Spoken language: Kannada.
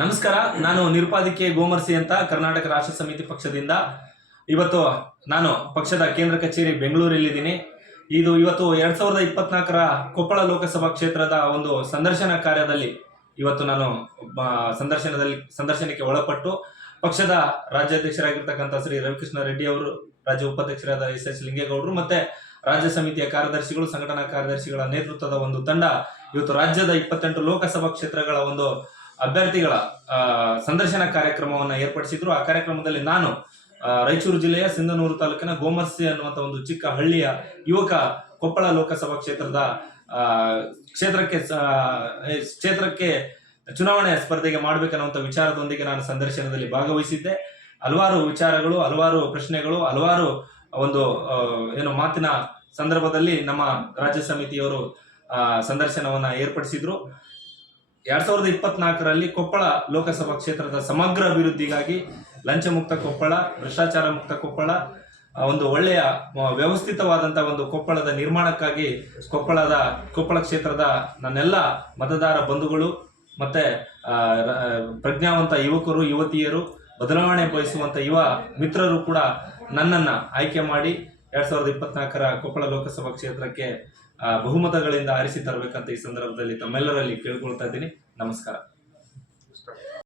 ನಮಸ್ಕಾರ. ನಾನು ನಿರುಪಾದಿಕೆ ಗೋಮರ್ಸಿ ಅಂತ ಕರ್ನಾಟಕ ರಾಷ್ಟ್ರ ಸಮಿತಿ ಪಕ್ಷದಿಂದ ಇವತ್ತು ನಾನು ಪಕ್ಷದ ಕೇಂದ್ರ ಕಚೇರಿ ಬೆಂಗಳೂರಲ್ಲಿದ್ದೀನಿ. ಇದು ಇವತ್ತು ಎರಡ್ ಸಾವಿರದ ಇಪ್ಪತ್ನಾಲ್ಕರ ಕೊಪ್ಪಳ ಲೋಕಸಭಾ ಕ್ಷೇತ್ರದ ಒಂದು ಸಂದರ್ಶನ ಕಾರ್ಯದಲ್ಲಿ ಇವತ್ತು ನಾನು ಸಂದರ್ಶನದಲ್ಲಿ, ಸಂದರ್ಶನಕ್ಕೆ ಒಳಪಟ್ಟು ಪಕ್ಷದ ರಾಜ್ಯಾಧ್ಯಕ್ಷರಾಗಿರ್ತಕ್ಕಂಥ ಶ್ರೀ ರವಿಕೃಷ್ಣ ರೆಡ್ಡಿ ಅವರು, ರಾಜ್ಯ ಉಪಾಧ್ಯಕ್ಷರಾದ ಎಸ್ ಎಸ್ ಲಿಂಗೇಗೌಡರು ಮತ್ತೆ ರಾಜ್ಯ ಸಮಿತಿಯ ಕಾರ್ಯದರ್ಶಿಗಳು, ಸಂಘಟನಾ ಕಾರ್ಯದರ್ಶಿಗಳ ನೇತೃತ್ವದ ಒಂದು ತಂಡ ಇವತ್ತು ರಾಜ್ಯದ ಇಪ್ಪತ್ತೆಂಟು ಲೋಕಸಭಾ ಕ್ಷೇತ್ರಗಳ ಒಂದು ಅಭ್ಯರ್ಥಿಗಳ ಸಂದರ್ಶನ ಕಾರ್ಯಕ್ರಮವನ್ನು ಏರ್ಪಡಿಸಿದ್ರು. ಆ ಕಾರ್ಯಕ್ರಮದಲ್ಲಿ ನಾನು ರಾಯಚೂರು ಜಿಲ್ಲೆಯ ಸಿಂಧನೂರು ತಾಲೂಕಿನ ಗೋಮರ್ಸಿ ಅನ್ನುವಂಥ ಒಂದು ಚಿಕ್ಕ ಹಳ್ಳಿಯ ಯುವಕ ಕೊಪ್ಪಳ ಲೋಕಸಭಾ ಕ್ಷೇತ್ರದ ಕ್ಷೇತ್ರಕ್ಕೆ ಕ್ಷೇತ್ರಕ್ಕೆ ಚುನಾವಣೆ ಸ್ಪರ್ಧೆಗೆ ಮಾಡ್ಬೇಕನ್ನುವಂಥ ವಿಚಾರದೊಂದಿಗೆ ನಾನು ಸಂದರ್ಶನದಲ್ಲಿ ಭಾಗವಹಿಸಿದ್ದೆ. ಹಲವಾರು ವಿಚಾರಗಳು, ಹಲವಾರು ಪ್ರಶ್ನೆಗಳು, ಹಲವಾರು ಒಂದು ಏನು ಮಾತಿನ ಸಂದರ್ಭದಲ್ಲಿ ನಮ್ಮ ರಾಜ್ಯ ಸಮಿತಿಯವರು ಸಂದರ್ಶನವನ್ನ ಏರ್ಪಡಿಸಿದ್ರು. ಎರಡ್ ಸಾವಿರದ ಇಪ್ಪತ್ನಾಲ್ಕರಲ್ಲಿ ಕೊಪ್ಪಳ ಲೋಕಸಭಾ ಕ್ಷೇತ್ರದ ಸಮಗ್ರ ಅಭಿವೃದ್ಧಿಗಾಗಿ ಲಂಚ ಮುಕ್ತ ಕೊಪ್ಪಳ, ಭ್ರಷ್ಟಾಚಾರ ಮುಕ್ತ ಕೊಪ್ಪಳ ಒಂದು ಒಳ್ಳೆಯ ವ್ಯವಸ್ಥಿತವಾದಂತಹ ಒಂದು ಕೊಪ್ಪಳದ ನಿರ್ಮಾಣಕ್ಕಾಗಿ ಕೊಪ್ಪಳದ, ಕೊಪ್ಪಳ ಕ್ಷೇತ್ರದ ನನ್ನೆಲ್ಲ ಮತದಾರ ಬಂಧುಗಳು ಮತ್ತೆ ಪ್ರಜ್ಞಾವಂತ ಯುವಕರು, ಯುವತಿಯರು, ಬದಲಾವಣೆ ಬಯಸುವಂತ ಯುವ ಮಿತ್ರರು ಕೂಡ ನನ್ನನ್ನ ಆಯ್ಕೆ ಮಾಡಿ ಎರಡ್ ಸಾವಿರದ ಇಪ್ಪತ್ನಾಲ್ಕರ ಕೊಪ್ಪಳ ಲೋಕಸಭಾ ಕ್ಷೇತ್ರಕ್ಕೆ ಬಹುಮತಗಳಿಂದ ಆರಿಸಿ ತರಬೇಕಂತ ಈ ಸಂದರ್ಭದಲ್ಲಿ ತಮ್ಮೆಲ್ಲರಲ್ಲಿ ಕೇಳ್ಕೊಳ್ತಾ ಇದ್ದೀನಿ. ನಮಸ್ಕಾರ.